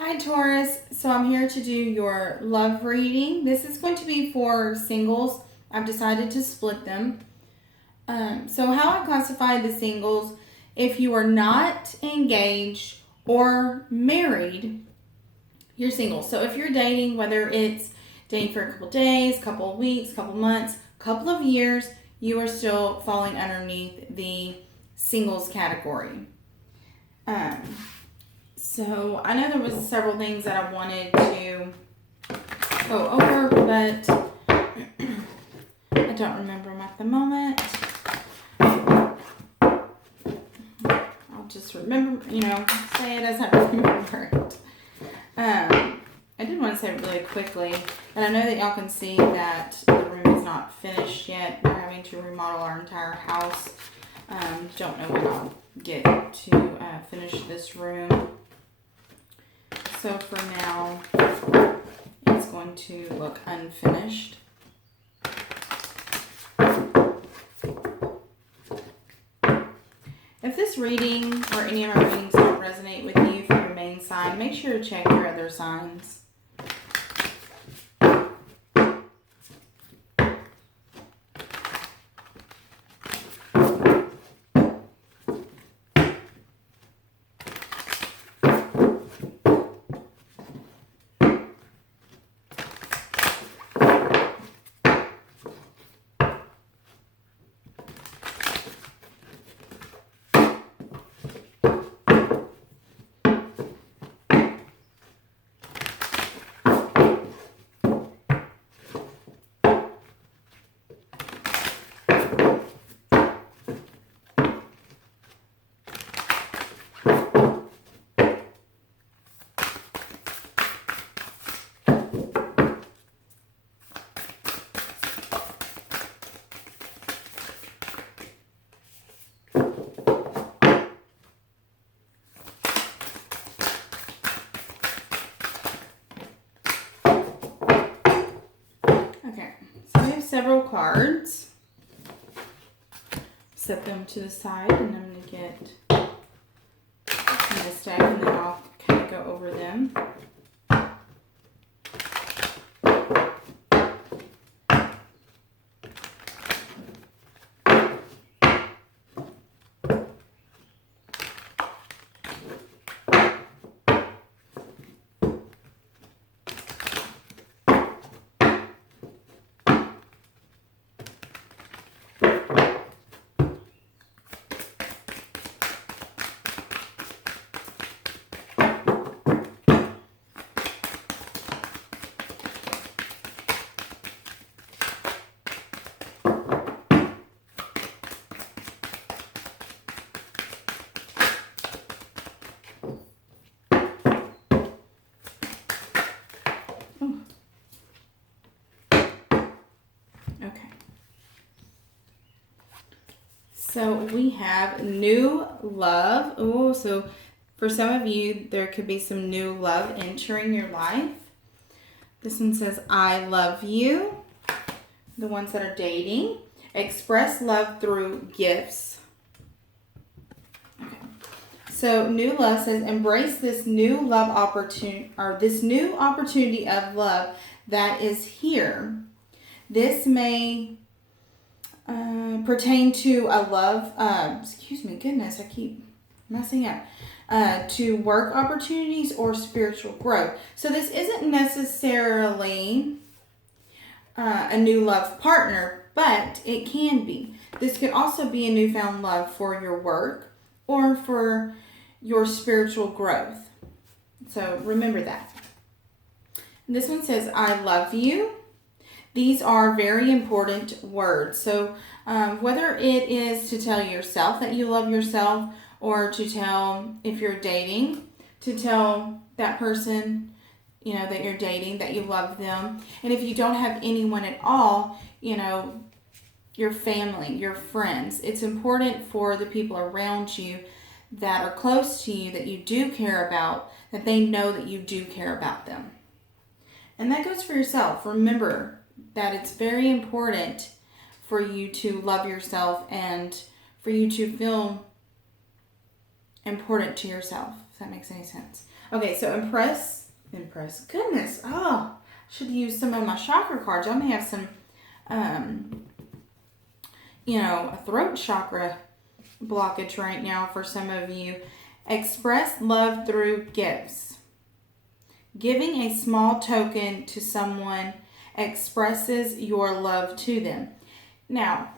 Hi Taurus, so I'm here to do your love reading. This is going to be for singles. I've decided to split them. So how I classify the singles, if you are not engaged or married, you're single. So if you're dating, whether it's dating for a couple days, couple of weeks, couple months, couple of years, you are still falling underneath the singles category. So I know there was several things that I wanted to go over, but I don't remember them at the moment. I'll just remember, say it as I remember it. I did want to say it really quickly, and I know that y'all can see that the room is not finished yet. We're having to remodel our entire house. Don't know when I'll get to finish this room. So for now, it's going to look unfinished. If this reading or any of our readings don't resonate with you for your main sign, make sure to check your other signs. Okay, so we have several cards. Set them to the side, and I'm going to get in this deck, and then I'll kind of go over them. Okay. So we have new love. Oh, so for some of you, there could be some new love entering your life. This one says, I love you. The ones that are dating. Express love through gifts. Okay. So new love says, embrace this new love opportunity, or this new opportunity of love that is here. This may pertain to a love, goodness, I keep messing up, to work opportunities or spiritual growth. So this isn't necessarily a new love partner, but it can be. This could also be a newfound love for your work or for your spiritual growth. So remember that. This one says, I love you. These are very important words. So whether it is to tell yourself that you love yourself, or to tell, if you're dating, to tell that person, that you're dating, that you love them. And if you don't have anyone at all, your family, your friends, it's important for the people around you that are close to you, that you do care about, that they know that you do care about them. And that goes for yourself. Remember that it's very important for you to love yourself and for you to feel important to yourself. if that makes any sense. Okay, so impress. Goodness, should use some of my chakra cards. Y'all may have some, a throat chakra blockage right now for some of you. Express love through gifts. Giving a small token to someone expresses your love to them. Now,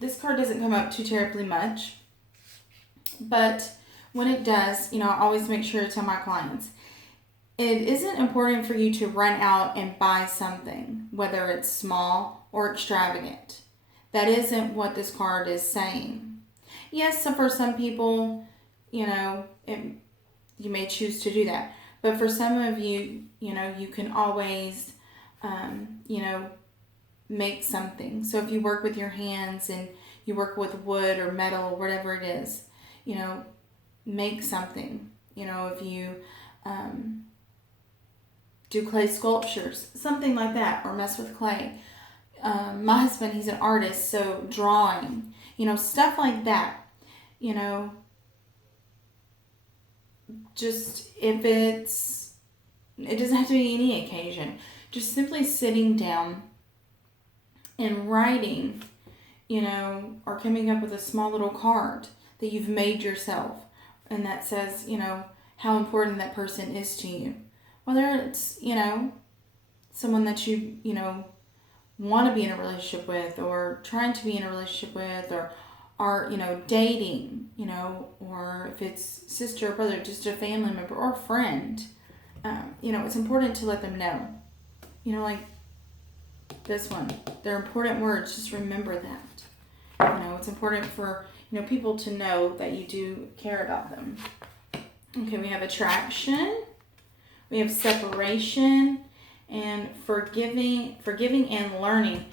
this card doesn't come up too terribly much, but when it does, I always make sure to tell my clients, it isn't important for you to run out and buy something, whether it's small or extravagant. That isn't what this card is saying. Yes, so for some people, you may choose to do that. But for some of you, you can always, make something. So if you work with your hands and you work with wood or metal or whatever it is, make something. If you do clay sculptures, something like that, or mess with clay. My husband, he's an artist, so drawing, stuff like that. Just if it doesn't have to be any occasion, just simply sitting down and writing, or coming up with a small little card that you've made yourself and that says, how important that person is to you. Whether it's, someone that you, want to be in a relationship with or trying to be in a relationship with or are, dating, or if it's sister or brother, just a family member or friend, it's important to let them know, like this one, they're important words. Just remember that, it's important for, people to know that you do care about them. Okay, we have attraction, we have separation, and forgiving and learning.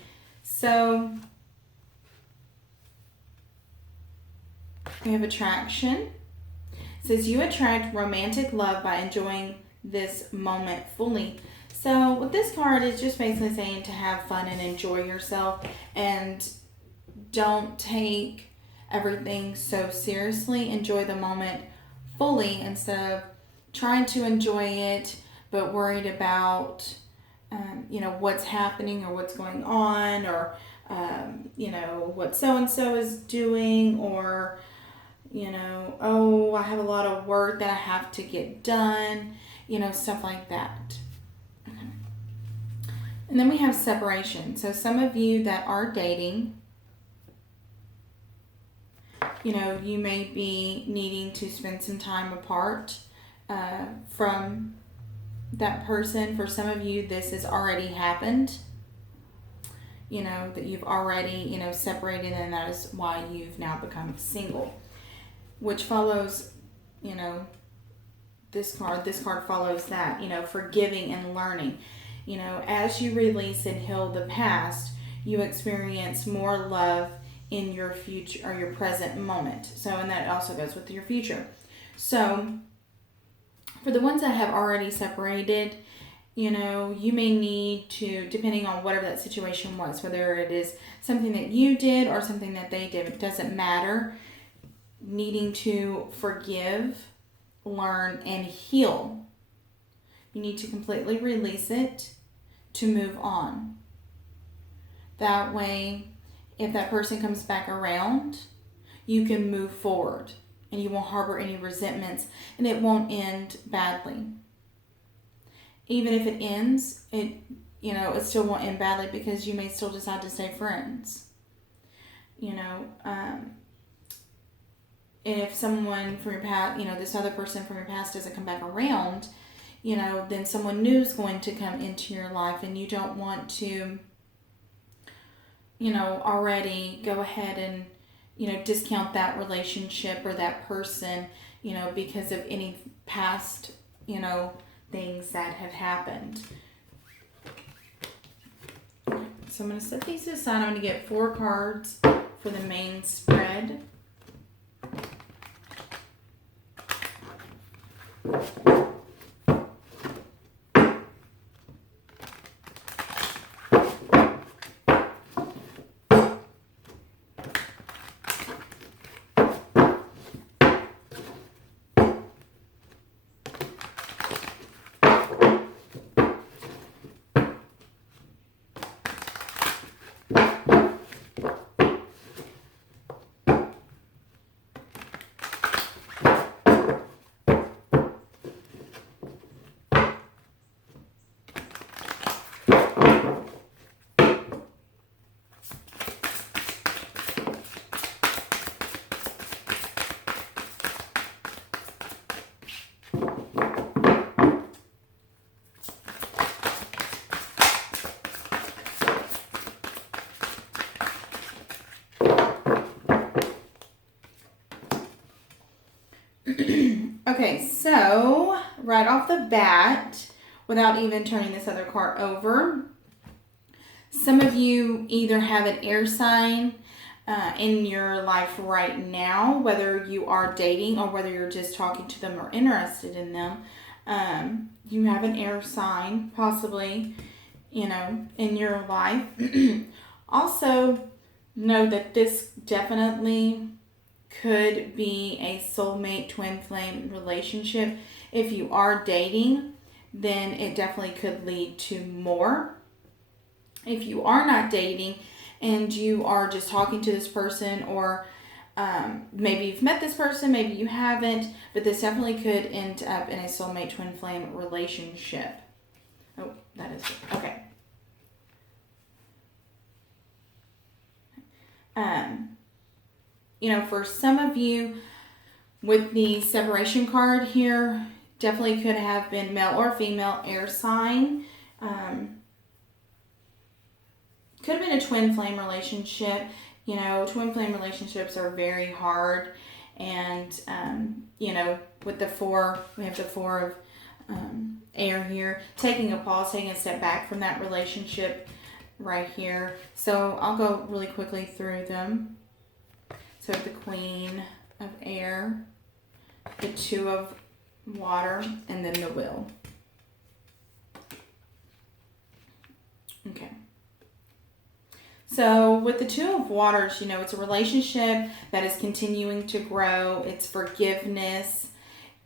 So we have attraction. It says you attract romantic love by enjoying this moment fully. So what this card is just basically saying to have fun and enjoy yourself, and don't take everything so seriously. Enjoy the moment fully instead of trying to enjoy it but worried about what's happening or what's going on, or what so-and-so is doing, or I have a lot of work that I have to get done, stuff like that. Okay. And then we have separation. So some of you that are dating, you may be needing to spend some time apart from that person. For some of you, this has already happened, that you've already, separated, and that is why you've now become single, which follows, this card follows that, forgiving and learning. As you release and heal the past, you experience more love in your future or your present moment. So, and that also goes with your future. So, for the ones that have already separated, you may need to, depending on whatever that situation was, whether it is something that you did or something that they did, it doesn't matter, needing to forgive, learn, and heal. You need to completely release it to move on. That way, if that person comes back around, you can move forward and you won't harbor any resentments, and it won't end badly. Even if it ends, it still won't end badly because you may still decide to stay friends. And if someone from your past, this other person from your past doesn't come back around, then someone new is going to come into your life, and you don't want to, already go ahead and, discount that relationship or that person, because of any past, things that have happened. So I'm going to set these aside. I'm going to get 4 cards for the main spread. Okay, so right off the bat, without even turning this other card over, some of you either have an air sign in your life right now, whether you are dating or whether you're just talking to them or interested in them. You have an air sign, possibly, in your life. Also, know that this definitely could be a soulmate twin flame relationship. If you are dating, then it definitely could lead to more. If you are not dating and you are just talking to this person, or maybe you've met this person, maybe you haven't, but this definitely could end up in a soulmate twin flame relationship. Oh, that is it. Okay. For some of you, with the separation card here, definitely could have been male or female air sign. Could have been a twin flame relationship. Twin flame relationships are very hard. And, with the four, we have the four of air here. Taking a pause, taking a step back from that relationship right here. So I'll go really quickly through them. So the Queen of Air, the Two of Water, and then the Wheel. Okay. So with the Two of Waters, it's a relationship that is continuing to grow. It's forgiveness.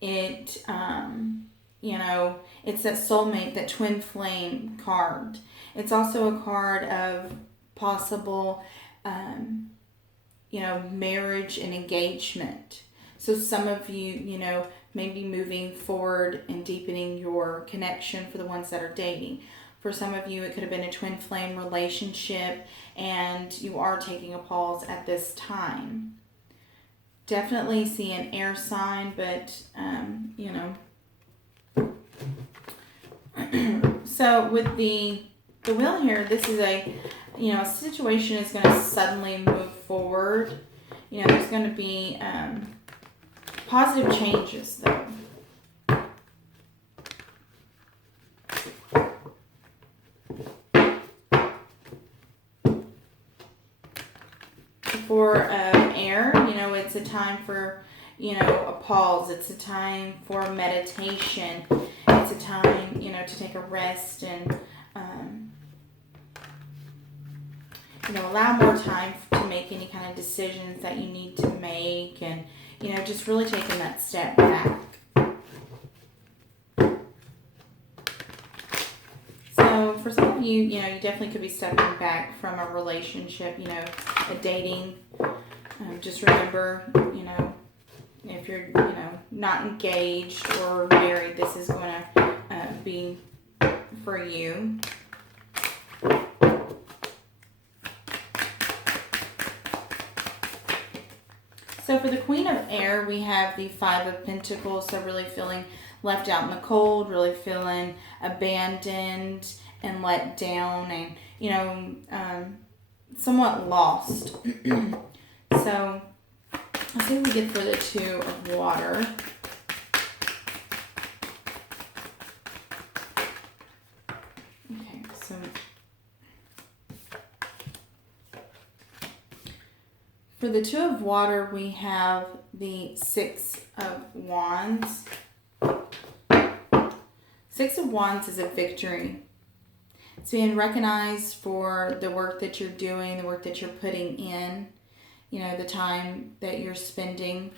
It's that soulmate, that twin flame card. It's also a card of possible, marriage and engagement. So some of you, maybe moving forward and deepening your connection for the ones that are dating. For some of you, it could have been a twin flame relationship and you are taking a pause at this time. Definitely see an air sign, but, So with the Wheel here, this is a situation is going to suddenly move forward. There's going to be positive changes, though. For air, it's a time for, a pause. It's a time for meditation. It's a time, to take a rest and, allow more time to make any kind of decisions that you need to make, and, just really taking that step back. So for some of you, you definitely could be stepping back from a relationship, a dating. Just remember, if you're, not engaged or married, this is going to be for you. So for the Queen of Air, we have the Five of Pentacles. So really feeling left out in the cold, really feeling abandoned and let down, and, somewhat lost. So let's see what we get for the Two of Water. Okay, so for the Two of Water, we have the Six of Wands. Six of Wands is a victory. It's being recognized for the work that you're doing, the work that you're putting in, the time that you're spending.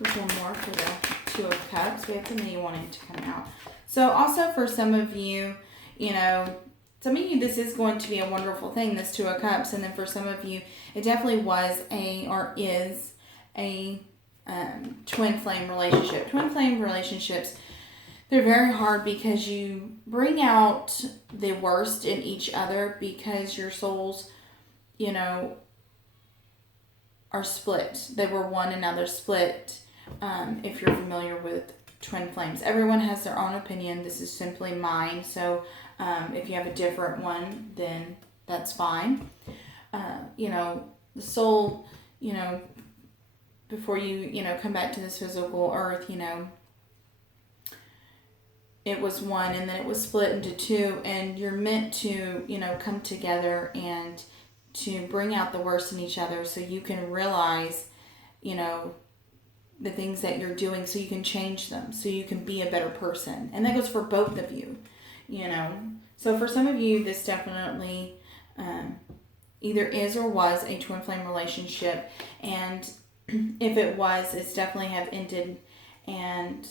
There's one more for the Two of Cups. We have too many wanting to come out. So also for some of you, this is going to be a wonderful thing, this Two of Cups. And then for some of you, it definitely was is a twin flame relationship. Twin flame relationships, they're very hard because you bring out the worst in each other because your souls, are split. They were one and now they're split. If you're familiar with twin flames, everyone has their own opinion. This is simply mine. So if you have a different one, then that's fine. The soul, before you come back to this physical earth, it was one, and then it was split into two, and you're meant to, come together and to bring out the worst in each other so you can realize, the things that you're doing, so you can change them, so you can be a better person. And that goes for both of you, So for some of you, this definitely either is or was a twin flame relationship. And if it was, it's definitely have ended. And,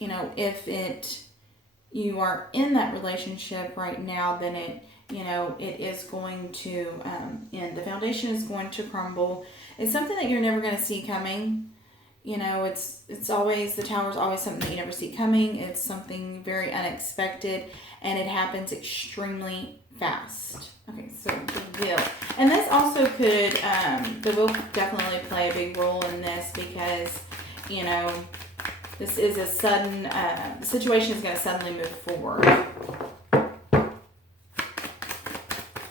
if you are in that relationship right now, then it is going to end. The foundation is going to crumble. It's something that you're never going to see coming. It's always, the Tower is always something that you never see coming. It's something very unexpected, and it happens extremely fast. Okay, so the wheel. And this also could, the wheel could definitely play a big role in this because, this is a sudden, the situation is going to suddenly move forward.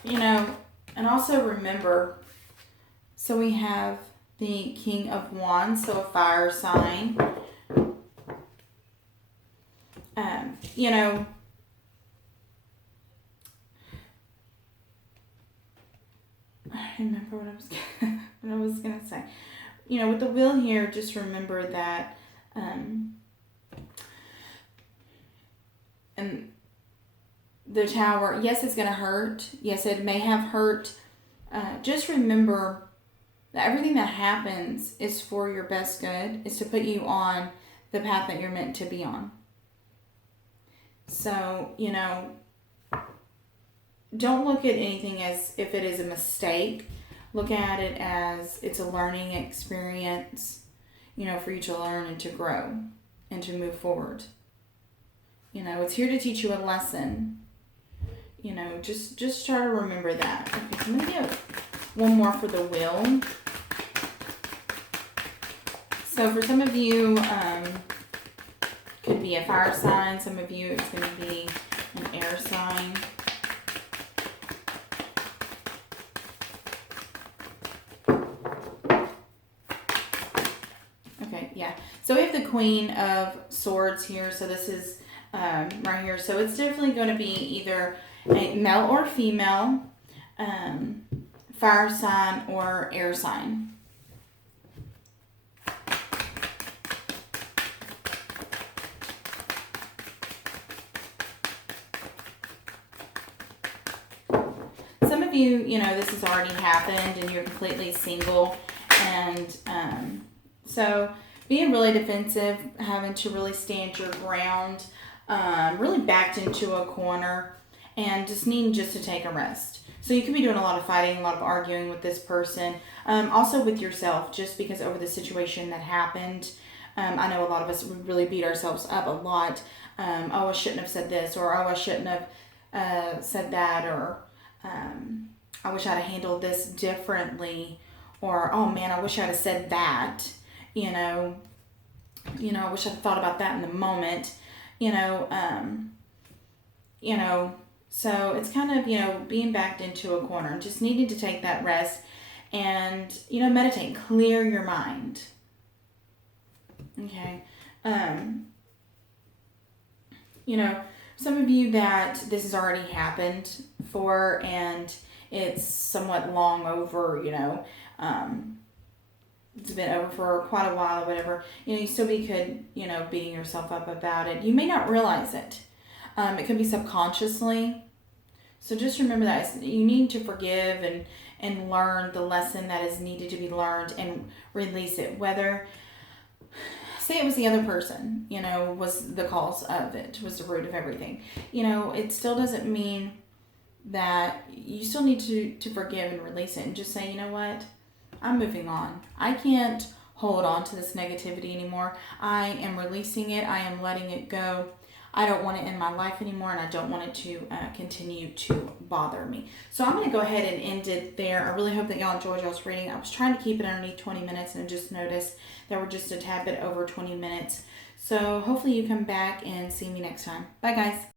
And also remember, so we have the King of Wands, so a fire sign. I remember what I was gonna say. With the wheel here, just remember that, and the Tower, yes, it's gonna hurt. Yes, it may have hurt. Just remember that everything that happens is for your best good. It's to put you on the path that you're meant to be on. So, don't look at anything as if it is a mistake. Look at it as it's a learning experience, for you to learn and to grow and to move forward. It's here to teach you a lesson. Just try to remember that. Okay, so I'm going to get one more for the wheel. So for some of you, could be a fire sign. Some of you, it's going to be an air sign. Okay, yeah. So we have the Queen of Swords here. So this is right here. So it's definitely going to be either a male or female, fire sign or air sign. Some of you, this has already happened and you're completely single, and so being really defensive, having to really stand your ground, really backed into a corner, and just needing to take a rest. So you could be doing a lot of fighting, a lot of arguing with this person, also with yourself, just because over the situation that happened. I know a lot of us would really beat ourselves up a lot. Oh, I shouldn't have said this, or oh, I shouldn't have said that, or I wish I'd have handled this differently, or oh man, I wish I'd have said that. I wish I'd thought about that in the moment. So it's kind of, being backed into a corner and just needing to take that rest and, meditate, clear your mind. Okay. Some of you that this has already happened for, and it's somewhat long over, it's been over for quite a while or whatever, you still could, beating yourself up about it. You may not realize it. It could be subconsciously. So just remember that you need to forgive and learn the lesson that is needed to be learned and release it. Whether, say it was the other person, was the cause of it, was the root of everything. It still doesn't mean that you still need to forgive and release it and just say, you know what? I'm moving on. I can't hold on to this negativity anymore. I am releasing it. I am letting it go. I don't want it in my life anymore, and I don't want it to continue to bother me. So I'm going to go ahead and end it there. I really hope that y'all enjoyed y'all's reading. I was trying to keep it underneath 20 minutes, and I just noticed that we're just a tad bit over 20 minutes. So hopefully you come back and see me next time. Bye, guys.